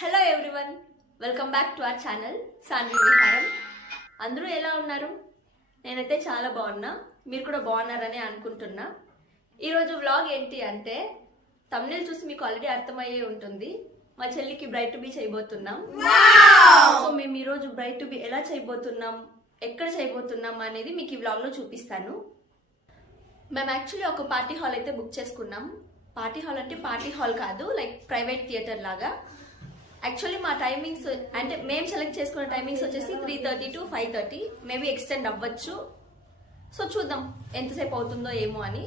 Hello everyone, welcome back to our channel Saanvi Viharam. అందరూ ఎలా ఉన్నారు? నేనైతే చాలా బాగున్నా, మీరు కూడా బాగున్నారని అనుకుంటున్నా. ఈరోజు వ్లాగ్ ఏంటి అంటే, తమ్నెల్ చూసి మీకు ఆల్రెడీ అర్థమయ్యే ఉంటుంది, మా చెల్లికి బ్రైట్ టు బీ చేయబోతున్నాం. సో మేము ఈరోజు బ్రైట్ టు బీ ఎలా చేయబోతున్నాం, ఎక్కడ చేయబోతున్నాం అనేది మీకు ఈ వ్లాగ్లో చూపిస్తాను. మేము యాక్చువల్లీ ఒక పార్టీ హాల్ అయితే బుక్ చేసుకున్నాం. పార్టీ హాల్ అంటే పార్టీ హాల్ కాదు, లైక్ ప్రైవేట్ థియేటర్ లాగా. యాక్చువల్లీ మా టైమింగ్స్ అంటే మేము సెలెక్ట్ చేసుకున్న టైమింగ్స్ వచ్చేసి 3:30 to 5:30, మేబీ ఎక్స్టెండ్ అవ్వచ్చు. సో చూద్దాం ఎంతసేపు అవుతుందో ఏమో అని.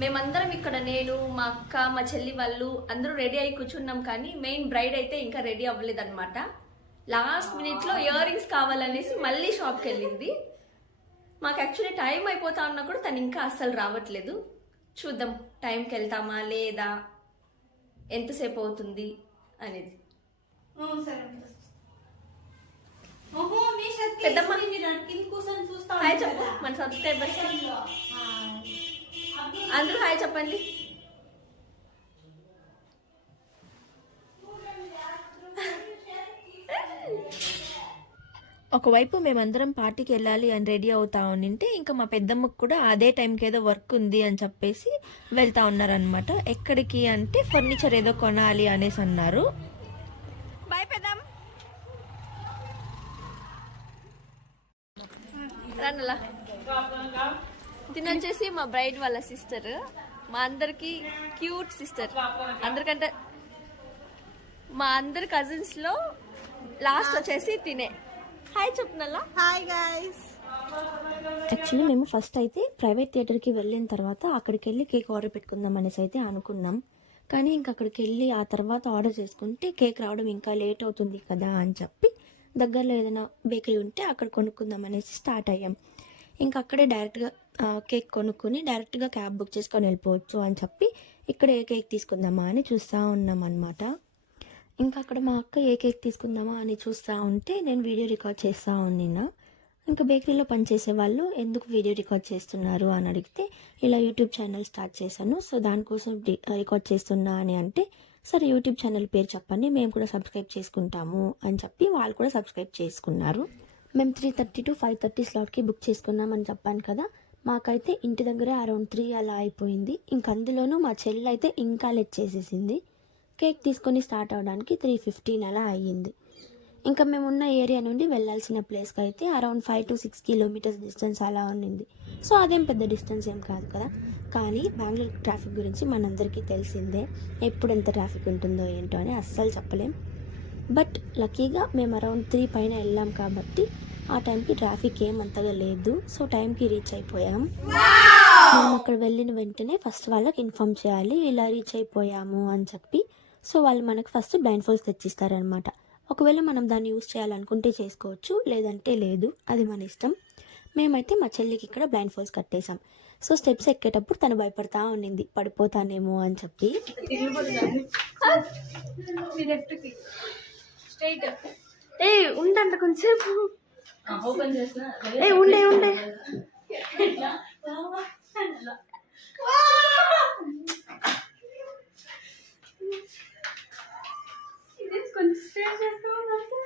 మేమందరం ఇక్కడ, నేను, మా అక్క, మా చెల్లి వాళ్ళు అందరూ రెడీ అయి కూర్చున్నాం. కానీ మెయిన్ బ్రైడ్ అయితే ఇంకా రెడీ అవ్వలేదన్నమాట. లాస్ట్ మినిట్లో ఇయర్ రింగ్స్ కావాలనేసి మళ్ళీ షాప్కి వెళ్ళింది. మాకు యాక్చువల్లీ టైం అయిపోతా ఉన్నా కూడా తను ఇంకా అస్సలు రావట్లేదు. చూద్దాం టైంకి వెళ్తామా లేదా, ఎంతసేపు అవుతుంది అనేది. హాయ్ చెప్పు మన సబ్స్క్రైబర్స్ అందరూ హాయ్ చెప్పండి. ఒకవైపు మేమందరం పార్టీకి వెళ్ళాలి అని రెడీ అవుతా ఉంటే, ఇంకా మా పెద్దమ్మకు కూడా అదే టైంకి ఏదో వర్క్ ఉంది అని చెప్పేసి వెళ్తా ఉన్నారనమాట. ఎక్కడికి అంటే ఫర్నిచర్ ఏదో కొనాలి అనేసి అన్నారు. బాయ్ పెద్దమ్మ. రండిలా. తినొచ్చేసి మా బ్రైడ్ వాళ్ళ సిస్టర్, మా అందరికి క్యూట్ సిస్టర్. అందరికంటే మా అందరి కజిన్స్ లో లాస్ట్ వచ్చేసి తినే. హాయ్ చెప్తున్నా. Hi guys. యాక్చువల్లీ మేము ఫస్ట్ అయితే ప్రైవేట్ థియేటర్కి వెళ్ళిన తర్వాత అక్కడికి వెళ్ళి కేక్ ఆర్డర్ పెట్టుకుందాం అనేసి అయితే అనుకున్నాం. కానీ ఇంక అక్కడికి వెళ్ళి ఆ తర్వాత ఆర్డర్ చేసుకుంటే కేక్ రావడం ఇంకా లేట్ అవుతుంది కదా అని చెప్పి దగ్గరలో ఏదైనా బేకరీ ఉంటే అక్కడ కొనుక్కుందాం అనేసి స్టార్ట్ అయ్యాం. ఇంకా అక్కడే డైరెక్ట్గా కేక్ కొనుక్కొని డైరెక్ట్గా క్యాబ్ బుక్ చేసుకొని వెళ్ళిపోవచ్చు అని చెప్పి ఇక్కడ ఏ కేక్ తీసుకుందామా అని చూస్తూ ఉన్నాం అనమాట. ఇంకా అక్కడ మా అక్క ఏ కేక్ తీసుకుందామా అని చూస్తూ ఉంటే నేను వీడియో రికార్డ్ చేస్తూ ఉన్నా. ఇంకా బేకరీలో పనిచేసే వాళ్ళు ఎందుకు వీడియో రికార్డ్ చేస్తున్నారు అని అడిగితే, ఇలా యూట్యూబ్ ఛానల్ స్టార్ట్ చేశాను, సో దానికోసం రికార్డ్ చేస్తున్నా అని అంటే, సరే యూట్యూబ్ ఛానల్ పేరు చెప్పండి, మేము కూడా సబ్స్క్రైబ్ చేసుకుంటాము అని చెప్పి వాళ్ళు కూడా సబ్స్క్రైబ్ చేసుకున్నారు. మేము 3:30 to 5:30 స్లాట్కి బుక్ చేసుకున్నాం అని చెప్పాను కదా. మాకైతే ఇంటి దగ్గర అరౌండ్ 3 అలా అయిపోయింది. ఇంక అందులోనూ మా చెల్లి అయితే ఇంకా లేట్ చేసేసింది. కేక్ తీసుకొని స్టార్ట్ అవ్వడానికి 3:15 అలా అయ్యింది. ఇంకా మేమున్న ఏరియా నుండి వెళ్ళాల్సిన ప్లేస్కి అయితే అరౌండ్ 5 to 6 కిలోమీటర్స్ డిస్టెన్స్ అలా ఉన్నింది. సో అదేం పెద్ద డిస్టెన్స్ ఏం కాదు కదా. కానీ బెంగళూరు ట్రాఫిక్ గురించి మనందరికీ తెలిసిందే, ఎప్పుడు ఎంత ట్రాఫిక్ ఉంటుందో ఏంటో అని అస్సలు చెప్పలేం. బట్ లక్కీగా మేము అరౌండ్ 3 పైన వెళ్ళాం కాబట్టి ఆ టైంకి ట్రాఫిక్ ఏమంతగా లేదు. సో టైంకి రీచ్ అయిపోయాం. మేము అక్కడ వెళ్ళిన వెంటనే ఫస్ట్ వాళ్ళకి ఇన్ఫామ్ చేయాలి ఇలా రీచ్ అయిపోయాము అని చెప్పి. సో వాళ్ళు మనకు ఫస్ట్ బ్లైండ్ ఫోల్డ్స్ తెచ్చిస్తారనమాట. ఒకవేళ మనం దాన్ని యూజ్ చేయాలనుకుంటే చేసుకోవచ్చు, లేదంటే లేదు, అది మన ఇష్టం. మేమైతే మా చెల్లికి ఇక్కడ బ్లైండ్ ఫోల్డ్స్ కట్టేసాం. సో స్టెప్స్ ఎక్కేటప్పుడు తను భయపడతా ఉండింది, పడిపోతానేమో అని చెప్పి. ఉండంట కొంచెంసేపు. ఉండే ఉండే కొంచెం స్ట్రెస్ చేస్తూ ఉన్నట్టు.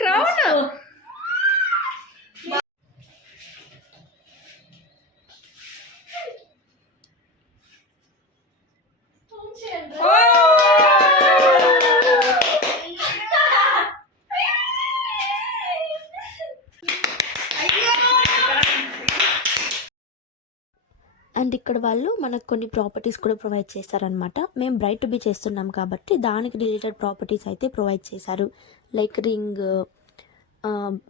క్రౌన్ అండ్ ఇక్కడ వాళ్ళు మనకు కొన్ని ప్రాపర్టీస్ కూడా ప్రొవైడ్ చేస్తారనమాట. మేము బ్రైట్ టు బీ చేస్తున్నాం కాబట్టి దానికి రిలేటెడ్ ప్రాపర్టీస్ అయితే ప్రొవైడ్ చేశారు. Like ring,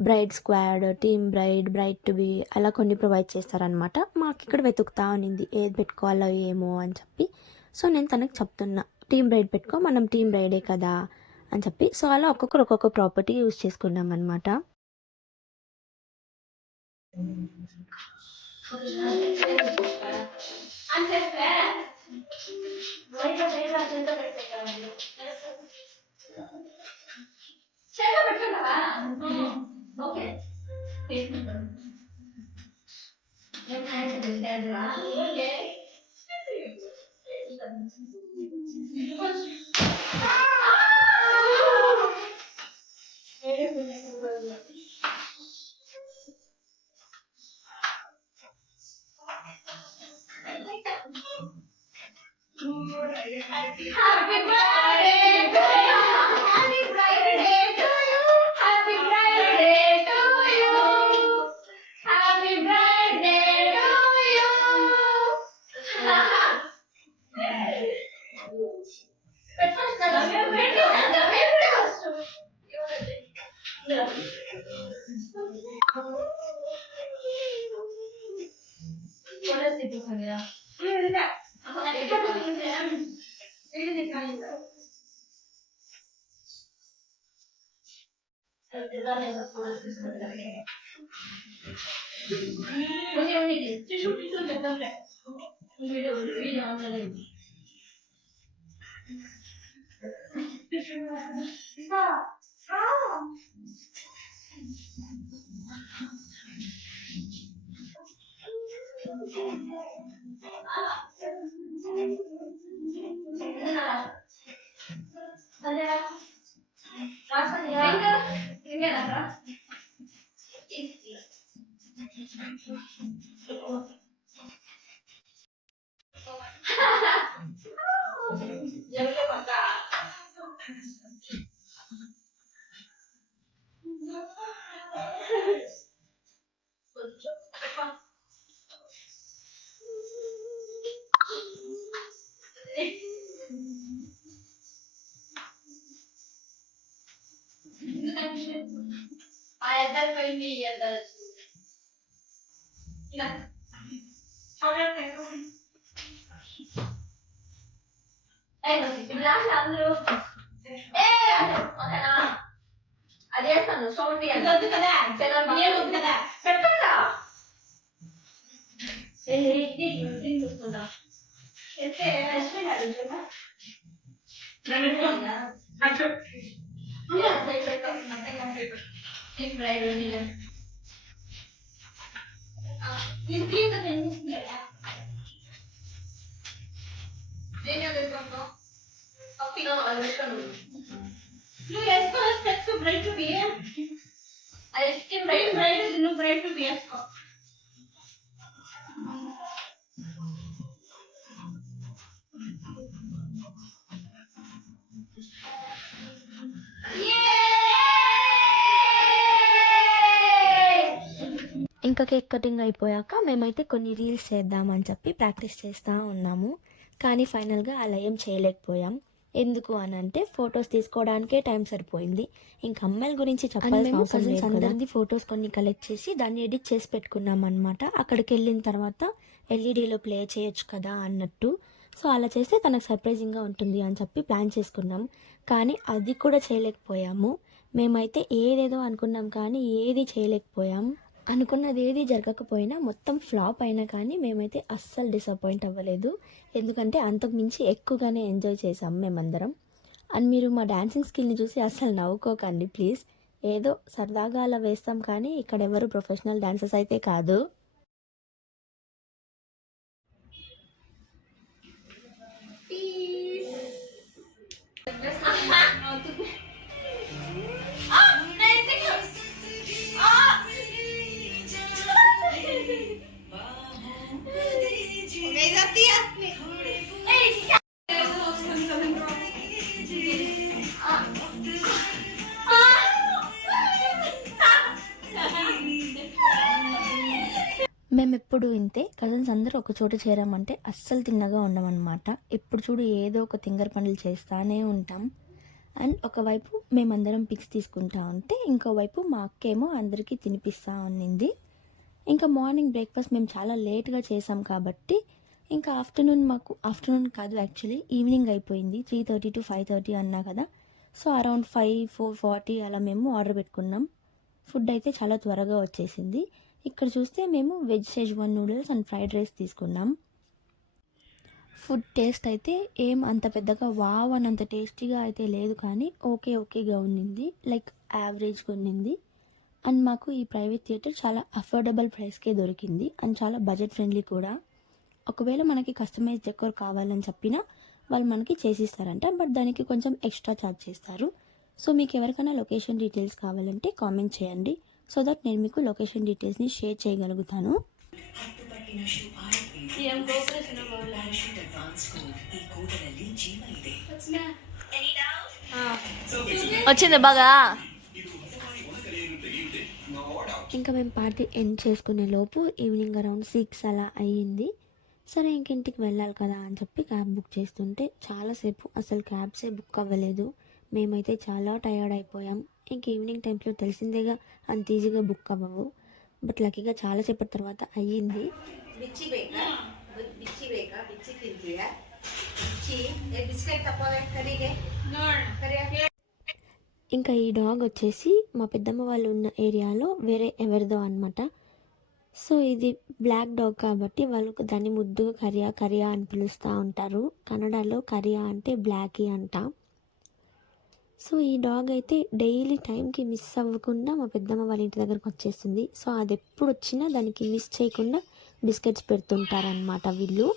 bride squad, team bride, bride to be అలా కొన్ని ప్రొవైడ్ చేస్తారనమాట. మాకు ఇక్కడ వెతుకుతా ఉన్నింది ఏది పెట్టుకోవాలో ఏమో అని చెప్పి. సో నేను తనకు చెప్తున్నా, టీమ్ బ్రైడ్ పెట్టుకో, మనం టీమ్ బ్రైడే కదా అని చెప్పి. సో అలా ఒక్కొక్కరు ఒక్కొక్క ప్రాపర్టీ యూజ్ చేసుకున్నాం అనమాట. ఇంకా కేక్ కటింగ్ అయిపోయాక మేమైతే కొన్ని రీల్స్ చేద్దామని చెప్పి ప్రాక్టీస్ చేస్తూ ఉన్నాము. కానీ ఫైనల్గా అలా ఏం చేయలేకపోయాం. ఎందుకు అని అంటే ఫొటోస్ తీసుకోవడానికే టైం సరిపోయింది. ఇంకా అమ్మాయిల గురించి చెప్పాల్సిన అవసరం లేదు కదా. అందరిది ఫొటోస్ కొన్ని కలెక్ట్ చేసి దాన్ని ఎడిట్ చేసి పెట్టుకున్నాం అనమాట. అక్కడికి వెళ్ళిన తర్వాత ఎల్ఈడీలో ప్లే చేయొచ్చు కదా అన్నట్టు. సో అలా చేస్తే తనకు సర్ప్రైజింగ్గా ఉంటుంది అని చెప్పి ప్లాన్ చేసుకున్నాం. కానీ అది కూడా చేయలేకపోయాము. మేమైతే ఏదేదో అనుకున్నాం కానీ ఏది చేయలేకపోయాం. అనుకున్నది ఏది జరగకపోయినా మొత్తం ఫ్లాప్ అయినా కానీ మేమైతే అస్సలు డిసప్పాయింట్ అవ్వలేదు. ఎందుకంటే అంతకు మించి ఎక్కువగానే ఎంజాయ్ చేసాం మేమందరం. అండ్ మీరు మా డాన్సింగ్ స్కిల్ని చూసి అస్సలు నవ్వుకోకండి ప్లీజ్. ఏదో సరదాగా అలా వేస్తాం కానీ ఇక్కడ ఎవరు ప్రొఫెషనల్ డాన్సర్స్ అయితే కాదు. మేమెప్పుడు ఇంతే, కజిన్స్ అందరూ ఒక చోట చేరామంటే అస్సలు తిన్నగా ఉండమన్నమాట. ఎప్పుడు చూడు ఏదో ఒక తింగర పనులు చేస్తానే ఉంటాం. అండ్ ఒకవైపు మేమందరం పిక్స్ తీసుకుంటా ఉంటే ఇంకోవైపు మా అక్కేమో అందరికీ తినిపిస్తూ ఉన్నింది. ఇంకా మార్నింగ్ బ్రేక్ఫాస్ట్ మేము చాలా లేట్గా చేసాం కాబట్టి ఇంకా ఆఫ్టర్నూన్ కాదు యాక్చువల్లీ ఈవినింగ్ అయిపోయింది. 3:30 to 5:30 అన్నా కదా. సో అరౌండ్ 4:40 అలా మేము ఆర్డర్ పెట్టుకున్నాం. ఫుడ్ అయితే చాలా త్వరగా వచ్చేసింది. ఇక్కడ చూస్తే మేము veg schezwan noodles and fried rice తీసుకున్నాం. ఫుడ్ టేస్ట్ అయితే ఏం అంత పెద్దగా వావ్ అన్నంత టేస్టీగా అయితే లేదు కానీ ఓకేగా ఉన్నింది. లైక్ యావరేజ్గా ఉన్నింది. అండ్ మాకు ఈ ప్రైవేట్ థియేటర్ చాలా అఫోర్డబుల్ ప్రైస్కే దొరికింది అండ్ చాలా బడ్జెట్ ఫ్రెండ్లీ కూడా. ఒకవేళ మనకి కస్టమైజ్ డెకోర్ కావాలని చెప్పినా వాళ్ళు మనకి చేసిస్తారంట, బట్ దానికి కొంచెం ఎక్స్ట్రా ఛార్జ్ చేస్తారు. సో మీకు ఎవరికైనా లొకేషన్ డీటెయిల్స్ కావాలంటే కామెంట్ చేయండి, సో దట్ నేను మీకు లొకేషన్ డీటెయిల్స్ని షేర్ చేయగలుగుతాను. వచ్చింది బాగా. ఇంకా మేము పార్టీ ఎండ్ చేసుకునే లోపు ఈవినింగ్ అరౌండ్ 6 అలా అయ్యింది. సరే ఇంకింటికి వెళ్ళాలి కదా అని చెప్పి క్యాబ్ బుక్ చేస్తుంటే చాలాసేపు అసలు క్యాబ్సే బుక్ అవ్వలేదు. మేమైతే చాలా టయర్డ్ అయిపోయాం. ఇంక ఈవినింగ్ టైంలో తెలిసిందేగా అంత ఈజీగా బుక్ అవ్వవు. బట్ లక్కీగా చాలాసేపటి తర్వాత అయ్యింది. ఇంకా ఈ డాగ్ వచ్చేసి మా పెద్దమ్మ వాళ్ళు ఉన్న ఏరియాలో వేరే ఎవరిదో అనమాట. సో ఇది బ్లాక్ డాగ్ కాబట్టి వాళ్ళు దాన్ని ముద్దుగా కరియా కరియా అని పిలుస్తూ ఉంటారు. కన్నడలో కరియా అంటే బ్లాకీ అంట. సో ఈ డాగ్ అయితే డైలీ టైంకి మిస్ అవ్వకుండా మా పెద్దమ్మ వాళ్ళ ఇంటి దగ్గరకు వచ్చేస్తుంది. సో అది ఎప్పుడు వచ్చినా దానికి మిస్ చేయకుండా బిస్కెట్స్ పెడుతుంటారనమాట వీళ్ళు.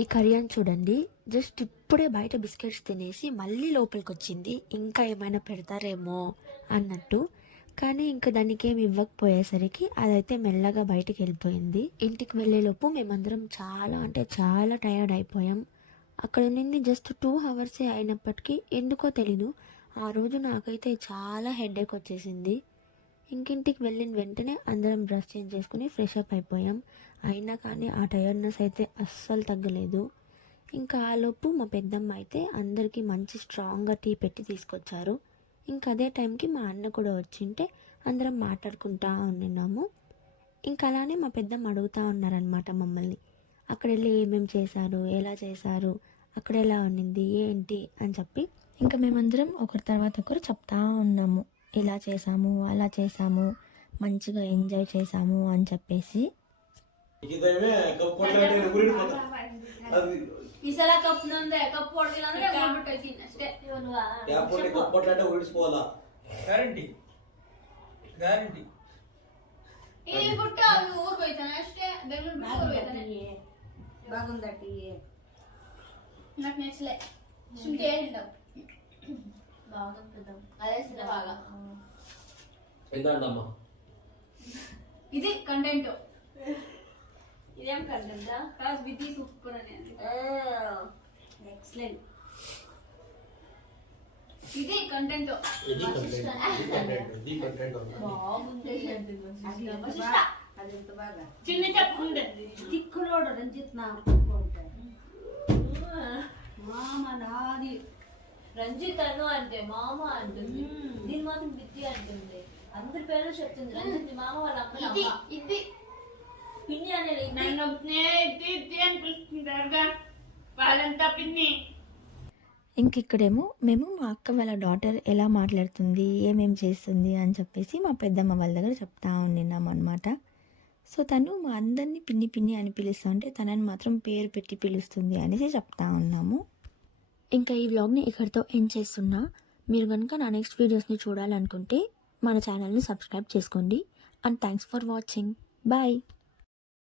ఈ కరియాని చూడండి, జస్ట్ ఇప్పుడే బయట బిస్కెట్స్ తినేసి మళ్ళీ లోపలికి వచ్చింది, ఇంకా ఏమైనా పెడతారేమో అన్నట్టు. కానీ ఇంకా దానికి ఏమి ఇవ్వకపోయేసరికి అదైతే మెల్లగా బయటికి వెళ్ళిపోయింది. ఇంటికి వెళ్ళేలోపు మేమందరం చాలా అంటే చాలా టయర్డ్ అయిపోయాం. అక్కడ నుండి జస్ట్ 2 hours అయినప్పటికీ ఎందుకో తెలీదు ఆ రోజు నాకైతే చాలా హెడేక్ వచ్చేసింది. ఇంకింటికి వెళ్ళిన వెంటనే అందరం బ్రష్ చేంజ్ చేసుకుని ఫ్రెష్ అప్ అయిపోయాం. అయినా కానీ ఆ టైర్డ్నెస్ అయితే అస్సలు తగ్గలేదు. ఇంకా ఆలోపు మా పెద్దమ్మ అయితే అందరికీ మంచి స్ట్రాంగ్గా టీ పెట్టి తీసుకొచ్చారు. ఇంకా అదే టైంకి మా అన్న కూడా వచ్చింటే అందరం మాట్లాడుకుంటా ఉన్నాము. ఇంకా అలానే మా పెద్దమ్మ అడుగుతూ ఉన్నారనమాట మమ్మల్ని, అక్కడ వెళ్ళి ఏమేమి చేశారు, ఎలా చేశారు, అక్కడ ఎలా ఉన్నింది ఏంటి అని చెప్పి. ఇంకా మేమందరం ఒకరి తర్వాత ఒకరు చెప్తా ఉన్నాము, ఇలా చేసాము అలా చేసాము, మంచిగా ఎంజాయ్ చేసాము అని చెప్పేసి. ಈ ಸಲ ಕಪ್ ನಂದೆ ಕಪ್ ಹೊಡೆದಿಲ್ಲ ಅಂದ್ರೆ ಹೋಗ್ಬಿಟ್ಟು ಹೋಯ್ತೀನಿ ಅಷ್ಟೇ. ಗ್ಯಾರಂಟಿ ಗ್ಯಾರಂಟಿ ಇಲ್ಲಿ ಬಿಟ್ಟು ಅವ್ನು ಊರ್ಗ್ ಹೋಯ್ತಾನೆ ಅಷ್ಟೇ. ಬೆಂಗಳೂರು ಬಿಟ್ಟು ಊರ್ಗ್ ಹೋಯ್ತಾನೆ. బాగుందటి నాకు నచ్చలే. శుంఠి ఏంటో బాగుంది. అదే సినిమా బాగా ఏంటమ్మా ఇది కంటెంట్. ఇదేం కంటెంటా కాదు, విధి సూపర్ అని. ఎక్సలెంట్. ఇది కంటెంట్ బాగుంది. అదెంత బాగా చిన్న చెప్పుకుంటే తిక్కులోడు రంజిత్ నా మామ నాది. రంజిత్ అను అంటే మామ అంటుంది, దీని మాత్రం విద్య అంటుంది. అందరి పేర్లు చెప్తుంది. రంజిత్ మామ వాళ్ళ అమ్మ ఇది పిన్ని అనేది అని పిలుస్తుంటారుగా వాళ్ళంతా పిన్ని. ఇంకిక్కడేమో మేము మా అక్క వాళ్ళ డాటర్ ఎలా మాట్లాడుతుంది ఏమేం చేస్తుంది అని చెప్పేసి మా పెద్దమ్మ వాళ్ళ దగ్గర చెప్తా ఉన్నాం అనమాట. సో తను మా అందరినీ పిన్ని పిన్ని అని పిలుస్తూ ఉంటే తనని మాత్రం పేరు పెట్టి పిలుస్తుంది అనేసి చెప్తా ఉన్నాము. ఇంకా ఈ వ్లాగ్ని ఇక్కడితో ఎండ్ చేస్తున్నా. మీరు కనుక నా నెక్స్ట్ వీడియోస్ని చూడాలనుకుంటే మన ఛానల్ని సబ్స్క్రైబ్ చేసుకోండి. And thanks for watching. Bye.